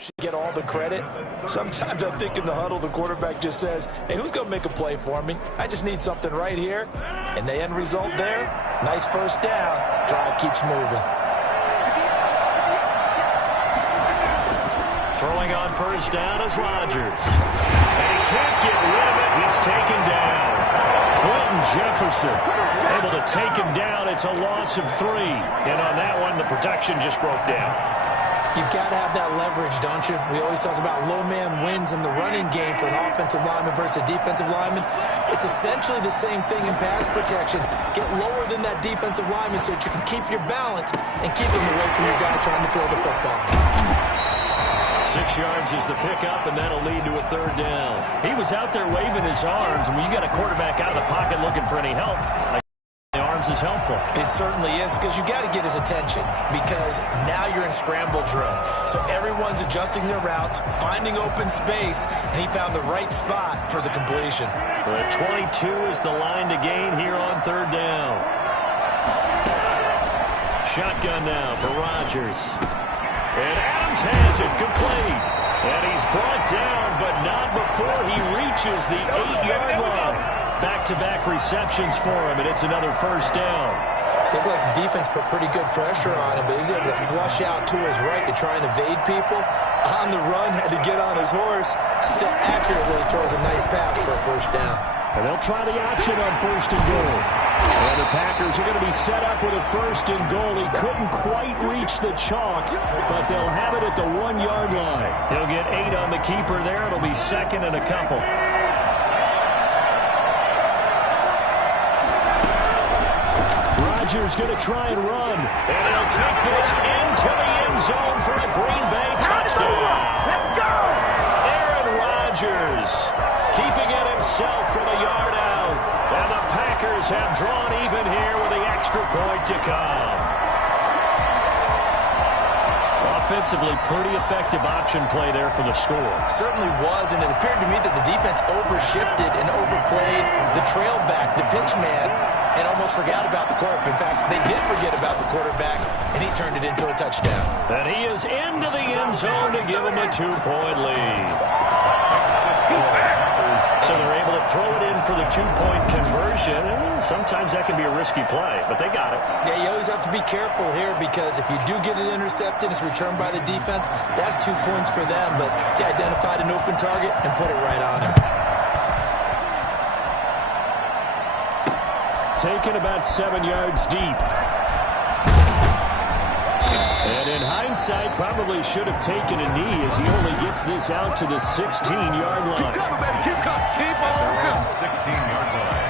should get all the credit. Sometimes I think in the huddle, the quarterback just says, hey, who's going to make a play for me? I just need something right here. And the end result there, nice first down. Drive keeps moving. Throwing on first down is Rodgers. And he can't get rid of it. He's taken down. Quentin Jefferson able to take him down. It's a loss of 3. And on that one, the protection just broke down. You've got to have that leverage, don't you? We always talk about low man wins in the running game for an offensive lineman versus a defensive lineman. It's essentially the same thing in pass protection. Get lower than that defensive lineman so that you can keep your balance and keep him away from your guy trying to throw the football. 6 yards is the pickup, and that'll lead to a 3rd down. He was out there waving his arms, and when you got a quarterback out of the pocket looking for any help, the arms is helpful. It certainly is, because you got to get his attention, because now you're in scramble drill. So everyone's adjusting their routes, finding open space, and he found the right spot for the completion. The 22 is the line to gain here on 3rd down. Shotgun now for Rodgers. And Adams has it complete. And he's brought down, but not before he reaches the 8-yard line. Back-to-back receptions for him, and it's another first down. Looked like the defense put pretty good pressure on him, but he's able to flush out to his right to try and evade people. On the run, had to get on his horse. Still accurately throws a nice pass for a first down. And they'll try the option on 1st and goal. And the Packers are going to be set up with a 1st and goal. He couldn't quite reach the chalk, but they'll have it at the 1-yard line. He'll get 8 on the keeper there. It'll be 2nd and a couple. Rodgers going to try and run. And he'll take this into the end zone for a Green Bay touchdown. Let's go! Aaron Rodgers keeping it himself from a yard out. And the Packers have drawn even here with the extra point to come. Offensively, pretty effective option play there for the score. Certainly was, and it appeared to me that the defense overshifted and overplayed the trail back, the pitch man, and almost forgot about the quarterback. In fact, they did forget about the quarterback, and he turned it into a touchdown. And he is into the end zone to give him a 2-point lead. So they're able to throw it in for the 2-point conversion. And sometimes that can be a risky play, but they got it. Yeah, you always have to be careful here, because if you do get it intercepted, it's returned by the defense, that's 2 points for them. But he identified an open target and put it right on him. Taken about 7 yards deep. And in hindsight, probably should have taken a knee, as he only gets this out to the 16-yard line. Keep coming, baby. Keep on coming. 16-yard line.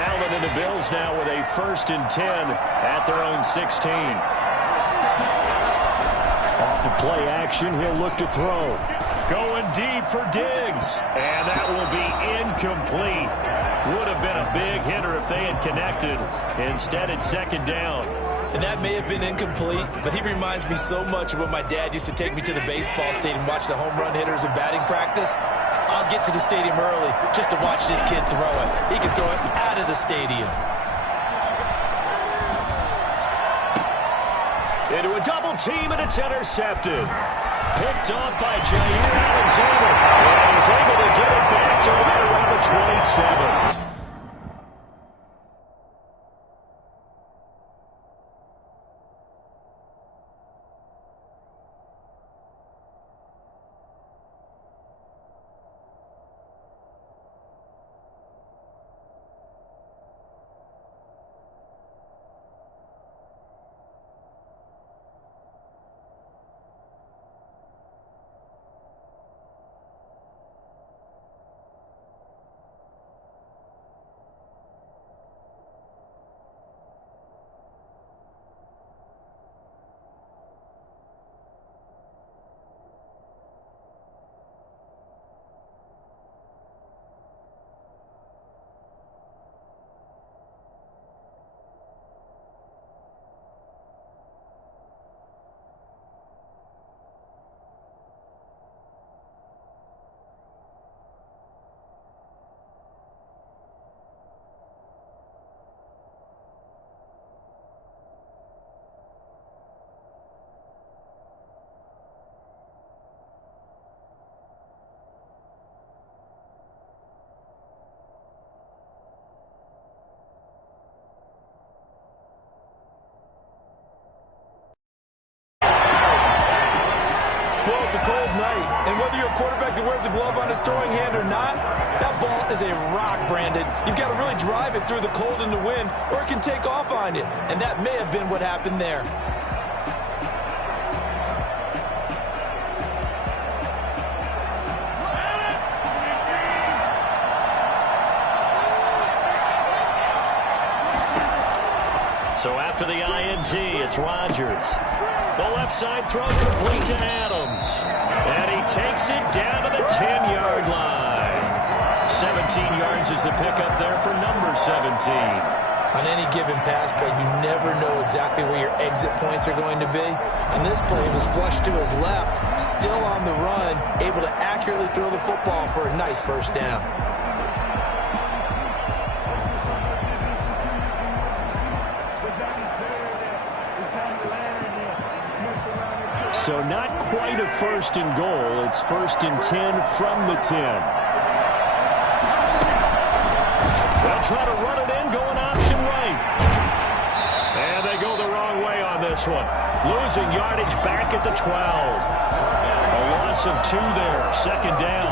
Allen and the Bills now with a 1st and 10 at their own 16. Off of play action, he'll look to throw. Going deep for Diggs. And that will be incomplete. Would have been a big hitter if they had connected. Instead, it's 2nd down. And that may have been incomplete, but he reminds me so much of when my dad used to take me to the baseball stadium and watch the home run hitters in batting practice. I'll get to the stadium early just to watch this kid throw it. He can throw it out of the stadium. Into a double team, and it's intercepted. Picked off by Jair Alexander. And he's able to get it back to right around the 27. it's a cold night, and whether you're a quarterback that wears a glove on his throwing hand or not, that ball is a rock, Brandon. You've got to really drive it through the cold and the wind, or it can take off on you, and that may have been what happened there. So after the INT, it's Rodgers. The left side throw complete to Adams. And he takes it down to the 10-yard line. 17 yards is the pickup there for number 17. On any given pass play, you never know exactly where your exit points are going to be. On this play, it was flushed to his left, still on the run, able to accurately throw the football for a nice first down. So not quite a first and goal. It's first and 10 from the 10. They'll try to run it in, going option right. And they go the wrong way on this one. Losing yardage back at the 12. A loss of 2 there. Second down.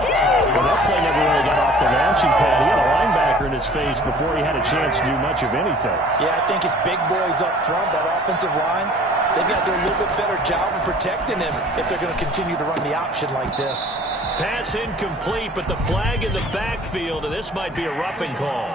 Well, that play never really got off the launching pad. He had a linebacker in his face before he had a chance to do much of anything. Yeah, I think it's big boys up front, that offensive line. They've got to do a little bit better job of protecting him if they're going to continue to run the option like this. Pass incomplete, but the flag in the backfield, and this might be a roughing call.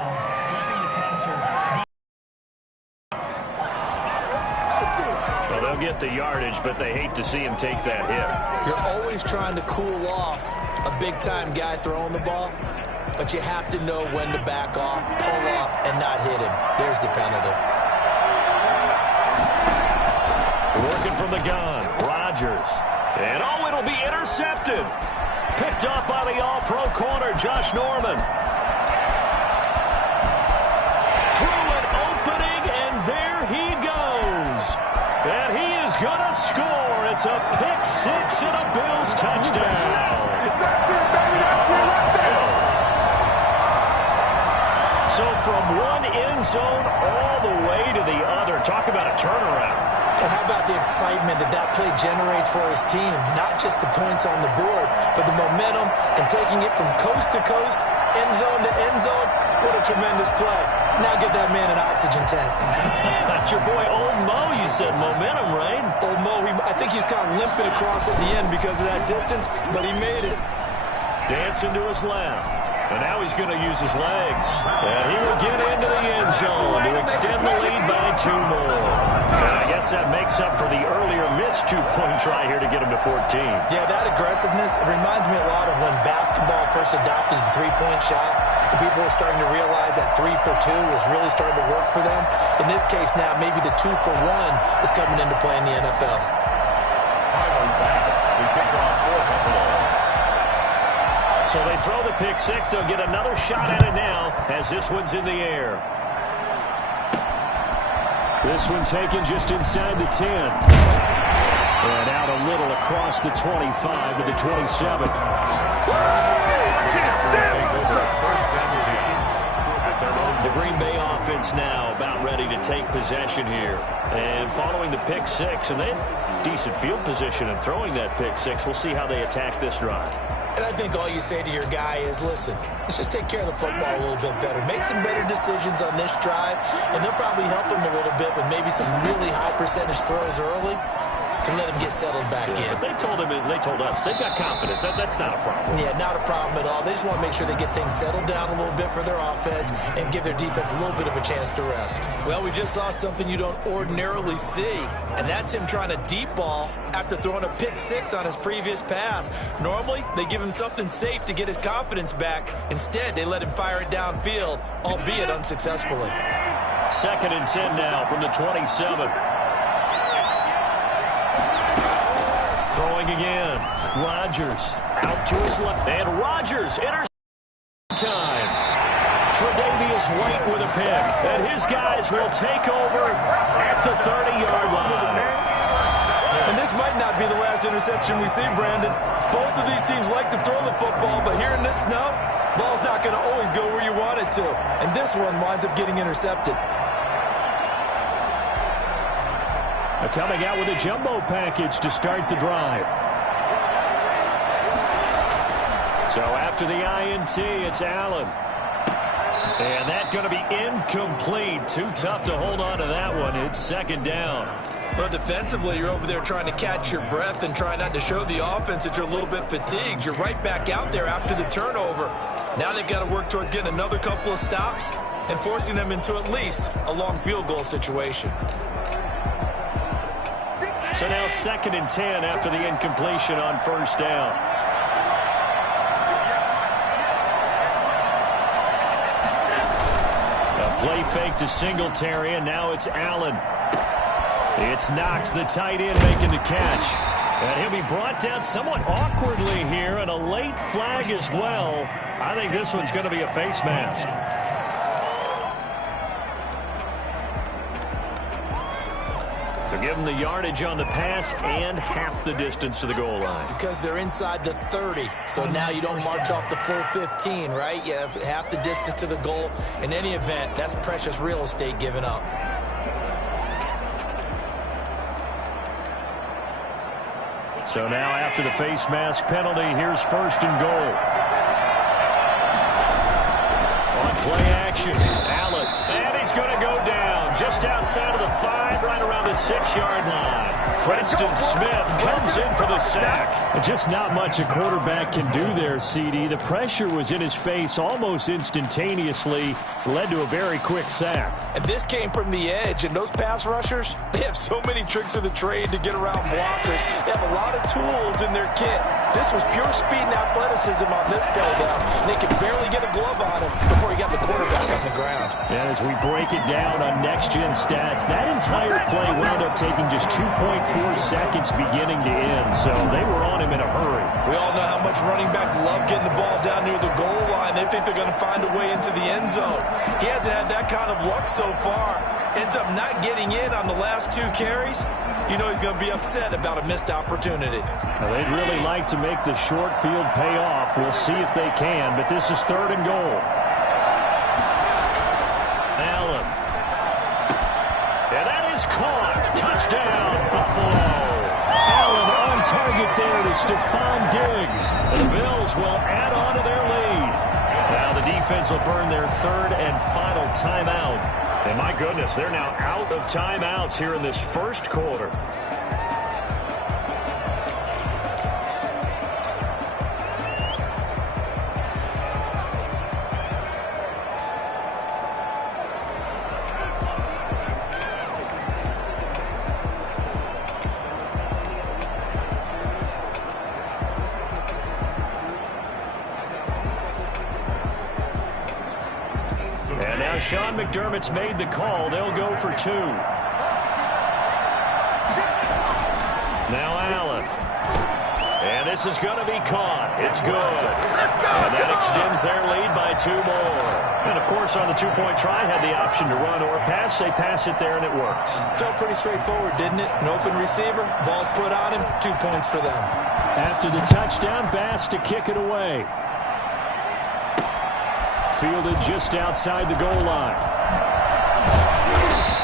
Well, they'll get the yardage, but they hate to see him take that hit. You're always trying to cool off a big-time guy throwing the ball, but you have to know when to back off, pull up, and not hit him. There's the penalty. Working from the gun, Rodgers. And oh, it'll be intercepted. Picked up by the all-pro corner, Josh Norman. Through an opening, and there he goes. And he is going to score. It's a pick six and a Bills touchdown. So from one end zone all the way to the other. Talk about a turnaround. And how about the excitement that that play generates for his team? Not just the points on the board, but the momentum and taking it from coast to coast, end zone to end zone. What a tremendous play. Now get that man an oxygen tank. That's your boy Old Mo. You said momentum, right? Old Mo, I think he's kind of limping across at the end because of that distance, but he made it. Dancing to his left. And now he's going to use his legs. And he will get into the end zone to extend the lead by 2 more. And I guess that makes up for the earlier missed 2-point try here to get him to 14. Yeah, that aggressiveness, it reminds me a lot of when basketball first adopted the three-point shot. And people were starting to realize that 3 for 2 was really starting to work for them. In this case now, maybe the 2 for 1 is coming into play in the NFL. So they throw the pick six. They'll get another shot at it now as this one's in the air. This one taken just inside the 10. And out a little across the 25 to the 27. The Green Bay offense now about ready to take possession here. And following the pick six, and they had decent field position in throwing that pick six. We'll see how they attack this drive. And I think all you say to your guy is, listen, let's just take care of the football a little bit better. Make some better decisions on this drive, and they'll probably help him a little bit with maybe some really high percentage throws early to let him get settled back in. They told him, and they told us, they've got confidence. That's not a problem. Yeah, not a problem at all. They just want to make sure they get things settled down a little bit for their offense and give their defense a little bit of a chance to rest. Well, we just saw something you don't ordinarily see, and that's him trying to deep ball after throwing a pick six on his previous pass. Normally, they give him something safe to get his confidence back. Instead, they let him fire it downfield, albeit unsuccessfully. 2nd and 10 now from the 27. Throwing again. Rodgers out to his left. And Rodgers enters time. Tre'Davious White with a pick. And his guys will take over at the 30-yard line. And this might not be the last interception we see, Brandon. Both of these teams like to throw the football, but here in this snow, ball's not going to always go where you want it to. And this one winds up getting intercepted. Coming out with a jumbo package to start the drive. So after the INT, it's Allen. And that's going to be incomplete. Too tough to hold on to that one. It's second down. Well, defensively, you're over there trying to catch your breath and try not to show the offense that you're a little bit fatigued. You're right back out there after the turnover. Now they've got to work towards getting another couple of stops and forcing them into at least a long field goal situation. So now 2nd and 10 after the incompletion on first down. A play fake to Singletary, and now it's Allen. It's Knox, the tight end, making the catch. And he'll be brought down somewhat awkwardly here, and a late flag as well. I think this one's going to be a face mask. So give them the yardage on the pass and half the distance to the goal line. Because they're inside the 30, so now you don't march off the full 15, right? You have half the distance to the goal. In any event, that's precious real estate given up. So now after the face mask penalty, here's 1st and goal. On play action, Allen, and he's going to go down just outside of the 5, right around the 6-yard line. Preston Smith comes in for the sack. Just not much a quarterback can do there, CD. The pressure was in his face almost instantaneously, led to a very quick sack. And this came from the edge, and those pass rushers, they have so many tricks of the trade to get around blockers. They have a lot of tools in their kit. This was pure speed and athleticism on this play down. They could barely get a glove on him before he got the quarterback on the ground. And as we break it down on next-gen stats, that entire play wound up taking just 2.4 seconds beginning to end, so they were on him in a hurry. We all know how much running backs love getting the ball down near the goal line. They think they're going to find a way into the end zone. He hasn't had that kind of luck so far. Ends up not getting in on the last 2 carries. You know he's going to be upset about a missed opportunity. Now, they'd really like to make the short field pay off. We'll see if they can, but this is 3rd and goal. Allen. And that is caught. Touchdown, Buffalo. Allen on target there to Stephon Diggs. And the Bills will add on to their lead. Now the defense will burn their 3rd and final timeout. And my goodness, they're now out of timeouts here in this 1st quarter. Sean McDermott's made the call. They'll go for 2. Now Allen. And this is going to be caught. It's good. And that extends their lead by 2 more. And, of course, on the 2-point try, had the option to run or pass. They pass it there, and it works. Felt pretty straightforward, didn't it? An open receiver, ball's put on him, 2 points for them. After the touchdown, Bass to kick it away. Fielded just outside the goal line.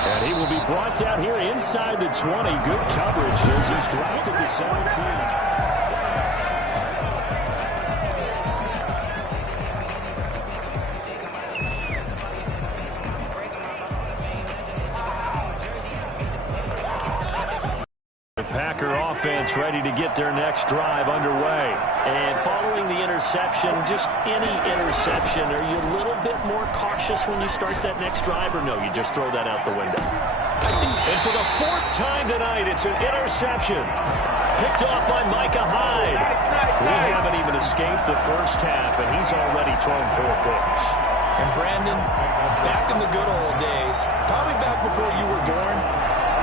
And he will be brought down here inside the 20. Good coverage as he's dropped at the 17. Offense ready to get their next drive underway. And following the interception, just any interception, are you a little bit more cautious when you start that next drive, or no, you just throw that out the window? And for the 4th time tonight, it's an interception. Picked off by Micah Hyde. We haven't even escaped the first half, and he's already thrown 4 picks. And Brandon, back in the good old days, probably back before you were born,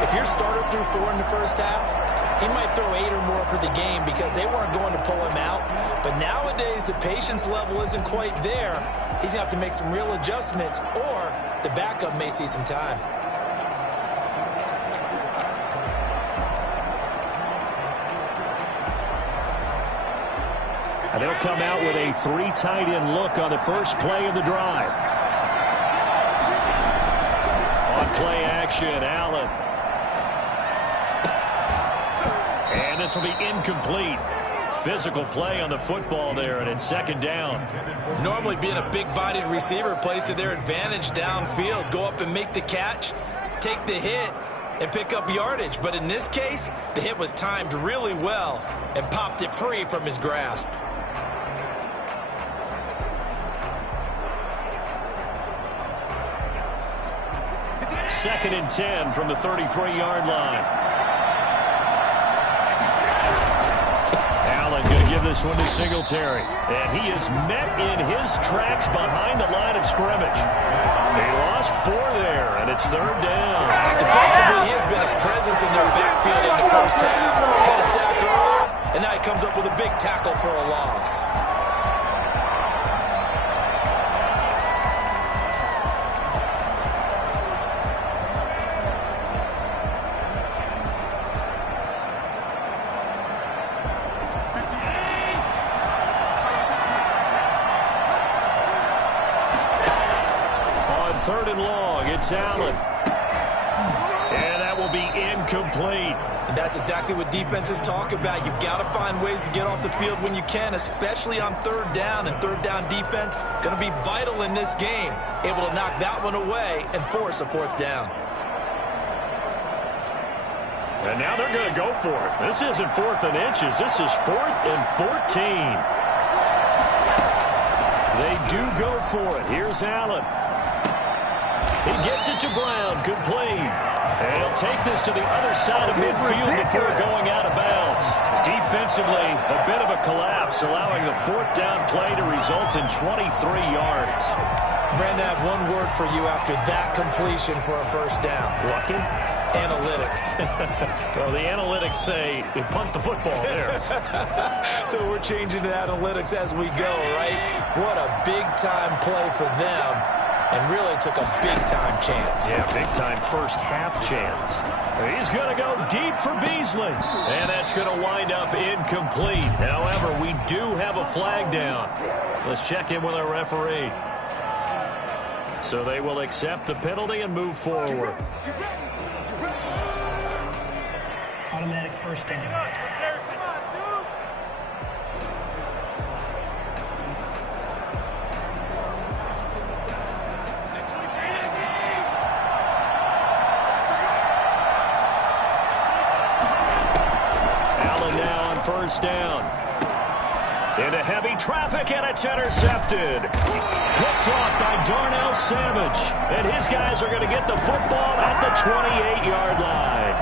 if your starter threw 4 in the first half, he might throw 8 or more for the game because they weren't going to pull him out. But nowadays, the patience level isn't quite there. He's going to have to make some real adjustments, or the backup may see some time. And they'll come out with a 3 tight end look on the first play of the drive. On play action, Allen. And this will be incomplete. physical play on the football there, and it's second down. Normally being a big-bodied receiver plays to their advantage downfield. Go up and make the catch, take the hit, and pick up yardage. But in this case, the hit was timed really well and popped it free from his grasp. Second and 10 from the 33-yard line. Allen going to give this one to Singletary. And he is met in his tracks behind the line of scrimmage. They lost 4 there, and it's third down. Defensively, he has been a presence in their backfield in the first half. Had a sack earlier, and now he comes up with a big tackle for a loss. Third and long, it's Allen. And that will be incomplete. And that's exactly what defenses talk about. You've got to find ways to get off the field when you can, especially on third down. And third down defense going to be vital in this game. Able to knock that one away and force a fourth down. And now they're going to go for it. This isn't 4th and inches. This is 4th and 14. They do go for it. Here's Allen. He gets it to Brown, complete. And he'll take this to the other side of midfield before going out of bounds. Defensively, a bit of a collapse, allowing the fourth down play to result in 23 yards. Brandon, I have one word for you after that completion for a first down. Lucky? Analytics. Well, the analytics say you punt the football there. So we're changing to analytics as we go, right? What a big-time play for them. And really took a big-time chance. Yeah, big-time first-half chance. He's going to go deep for Beasley. And that's going to wind up incomplete. However, we do have a flag down. Let's check in with our referee. So they will accept the penalty and move forward. Automatic first down. First down. Into heavy traffic, and it's intercepted. Picked off by Darnell Savage. And his guys are going to get the football at the 28-yard line.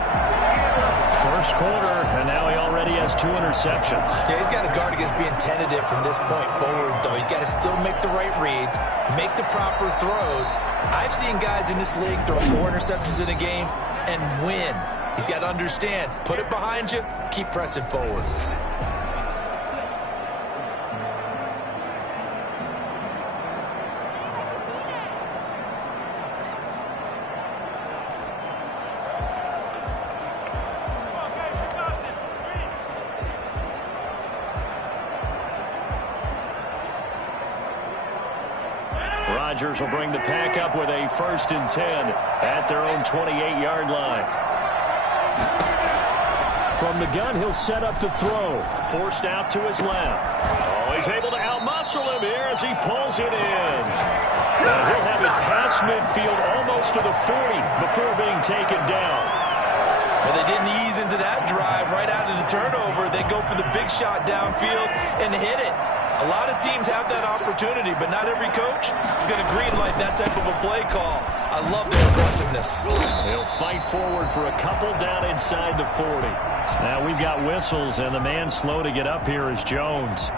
First quarter, and now he already has 2 interceptions. Yeah, he's got to guard against being tentative from this point forward, though. He's got to still make the right reads, make the proper throws. I've seen guys in this league throw 4 interceptions in a game and win. He's got to understand, put it behind you, keep pressing forward. Rodgers will bring the pack up with a 1st and 10 at their own 28-yard line. From the gun, he'll set up to throw. Forced out to his left. Oh, he's able to outmuscle him here as he pulls it in. Now he'll have it past midfield almost to the 40 before being taken down. Well, they didn't ease into that drive right out of the turnover. They go for the big shot downfield and hit it. A lot of teams have that opportunity, but not every coach is going to greenlight that type of a play call. I love their aggressiveness. They'll fight forward for a couple down inside the 40. Now we've got whistles, and the man slow to get up here is Jones.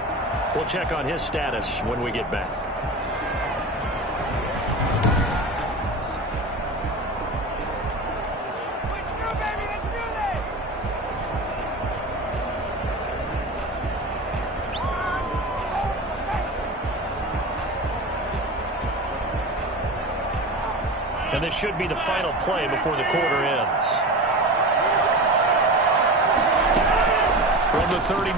We'll check on his status when we get back. And this should be the final play before the quarter ends. From the 39,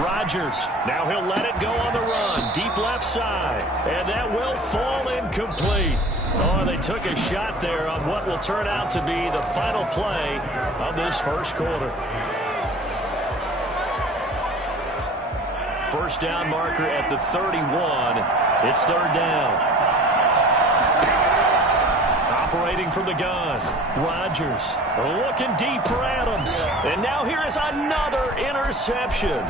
Rodgers. Now he'll let it go on the run. Deep left side. And that will fall incomplete. Oh, they took a shot there on what will turn out to be the final play of this first quarter. first down marker at the 31. It's third down. Operating from the gun, Rodgers looking deep for Adams. And now here is another interception.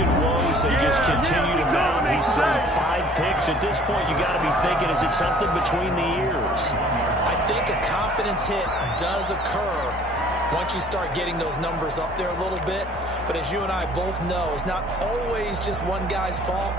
Woes, they just continue to mount. He's thrown 5 picks. At this point, you got to be thinking, is it something between the ears? I think a confidence hit does occur once you start getting those numbers up there a little bit. But as you and I both know, it's not always just one guy's fault.